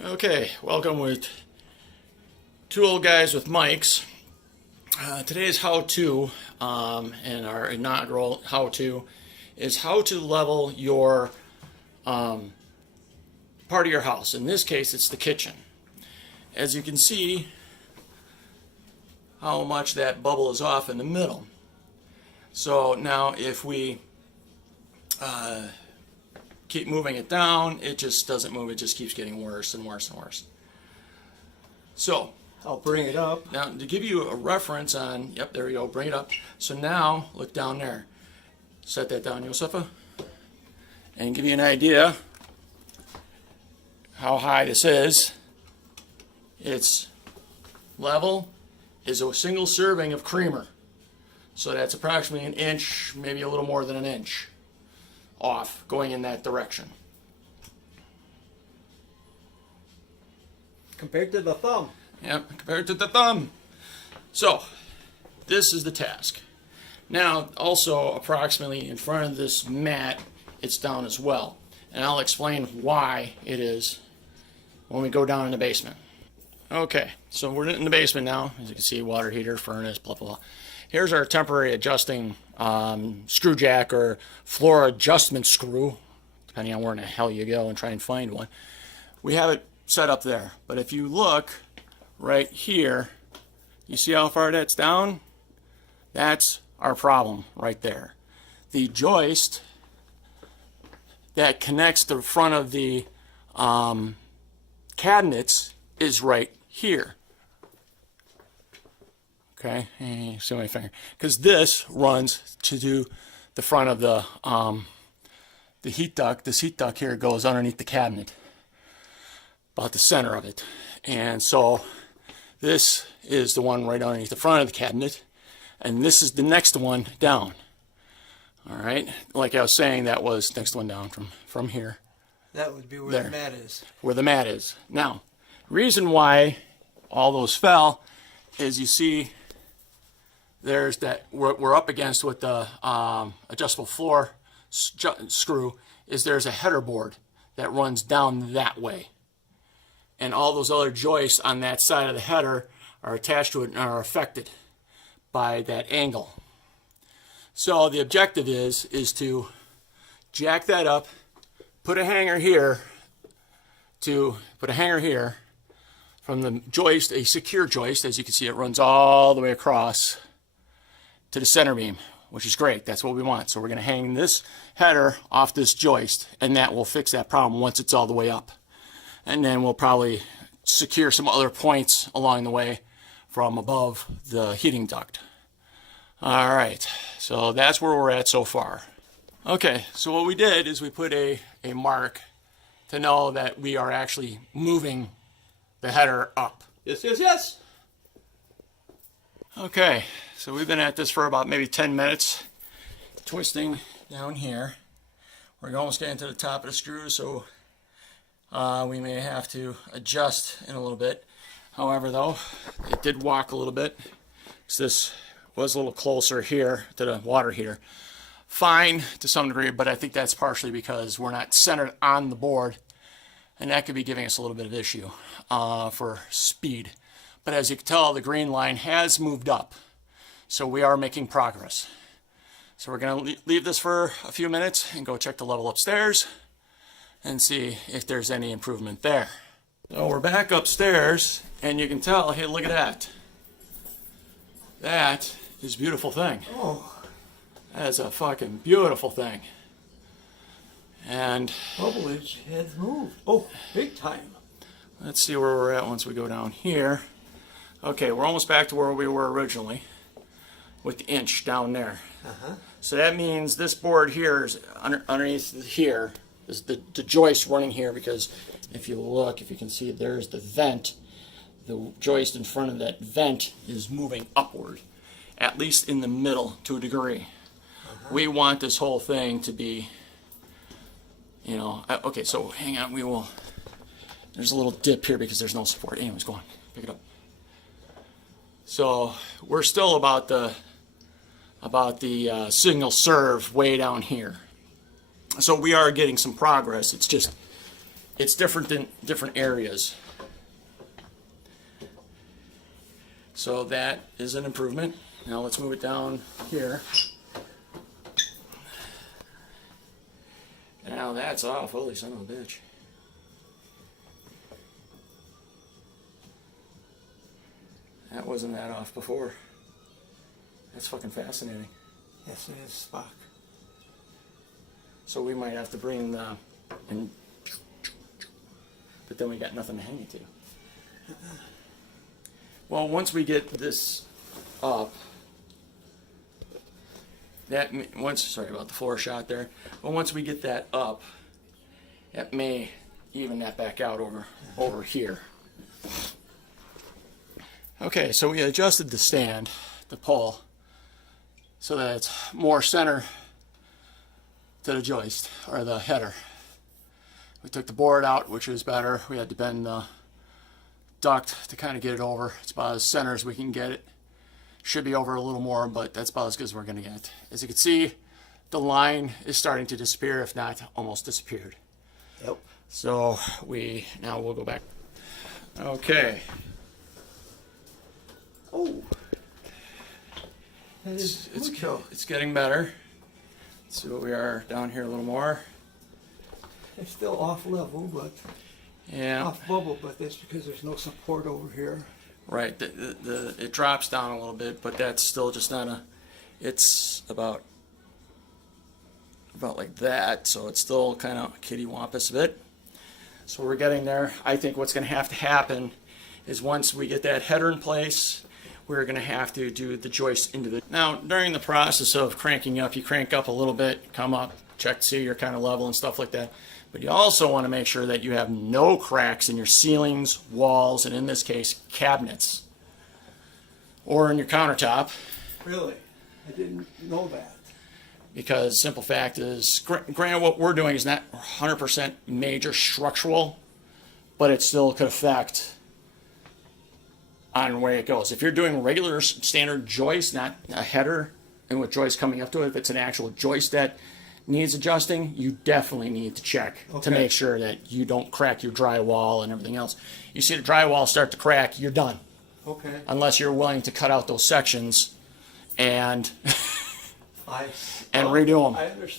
Okay, welcome with two old guys with mics. Today's how-to, and our inaugural how-to, is how to level your part of your house. In this case, it's the kitchen. As you can see, how much that bubble is off in the middle. So now if we keep moving it down, it just doesn't move. It just keeps getting worse and worse and worse. So I'll bring it up. now to give you a reference on, yep, there we go, bring it up. So now look down there. Set that down, Josefa, and give you an idea how high this is. It's level is a single serving of creamer. So that's approximately an inch, maybe a little more than an inch off going in that direction. Compared to the thumb. Yep, compared to the thumb. So this is the task. Now also approximately in front of this mat, it's down as well. And I'll explain why it is when we go down in the basement. Okay, so we're in the basement now. As you can see, water heater, furnace, blah, blah, blah. Here's our temporary adjusting screw jack or floor adjustment screw, depending on where in the hell you go and try and find one. We have it set up there. But if you look right here, you see how far that's down? That's our problem right there. The joist that connects the front of the cabinets is right here. Okay, see my finger, because this runs to do the front of the heat duct. This heat duct here goes underneath the cabinet, about the center of it, and so this is the one right underneath the front of the cabinet, and this is the next one down. All right, like I was saying, that was next one down from here. That would be where There. the mat is. Where the mat is. Now, reason why all those fell is you see there's that we're up against with the adjustable floor screw is there's a header board that runs down that way. And all those other joists on that side of the header are attached to it and are affected by that angle. So the objective is to jack that up, put a hanger here from the joist, a secure joist. As you can see, it runs all the way across to the center beam, which is great. That's what we want. So we're going to hang this header off this joist, and that will fix that problem once it's all the way up. And then we'll probably secure some other points along the way from above the heating duct. All right, so that's where we're at so far. Okay, so what we did is we put a mark to know that we are actually moving the header up. Yes, yes, yes. Okay, so we've been at this for about maybe 10 minutes, twisting down here. We're almost getting to the top of the screw, so we may have to adjust in a little bit. However, though, it did walk a little bit, because this was a little closer here to the water heater. Fine to some degree, but I think that's partially because we're not centered on the board, and that could be giving us a little bit of issue for speed. But as you can tell, the green line has moved up, so we are making progress. So we're going to leave this for a few minutes and go check the level upstairs and see if there's any improvement there. So we're back upstairs, and you can tell, hey, look at that. That is a beautiful thing. Oh, That's a fucking beautiful thing. And bubblage has moved. Oh, big time. let's see where we're at once we go down here. Okay, we're almost back to where we were originally with the inch down there. So that means this board here is underneath here. Is the joist running here, because if you look, if you can see, there's the vent. The joist in front of that vent is moving upward, at least in the middle to a degree. We want this whole thing to be, you know, okay, so hang on, there's a little dip here because there's no support. Anyways, go on, pick it up. So we're still about the signal serve way down here. So we are getting some progress. It's just it's different in different areas. So that is an improvement. Now let's move it down here. Now that's off. Holy son of a bitch. That wasn't that off before. That's fucking fascinating. Yes, it is, Spock. So we might have to bring the, but then we got nothing to hang it to. Well, once we get this up, sorry about the floor shot there, but once we get that up, that may even that back out over here. Okay, so we adjusted the stand, the pole, so that it's more center to the joist, or the header. We took the board out, which was better. We had to bend the duct to kind of get it over. It's about as center as we can get it. Should be over a little more, but that's about as good as we're going to get. As you can see, the line is starting to disappear, if not almost disappeared. Yep. So now we'll go back. Okay. Oh. That is mucho. It's getting better. Let's see what we are down here a little more. It's still off level, but Yeah. off bubble, but that's because there's no support over here. Right. It drops down a little bit, but that's still just not a. It's about like that, so it's still kind of kitty-wampus a bit. So we're getting there. I think what's going to happen is once we get that header in place, we're going to have to do the joist into the. Now, during the process of cranking up, you crank up a little bit, come up, check to see you're kind of level and stuff like that. But you also want to make sure that you have no cracks in your ceilings, walls, and in this case, cabinets, or in your countertop. Really? I didn't know that. Because simple fact is, granted, what we're doing is not 100% major structural, but it still could affect on where it goes. If you're doing regular standard joist, not a header, and with joist coming up to it, if it's an actual joist that needs adjusting, you definitely need to check to make sure that you don't crack your drywall and everything else. You see the drywall start to crack, you're done. Okay. Unless you're willing to cut out those sections and redo them. I understand.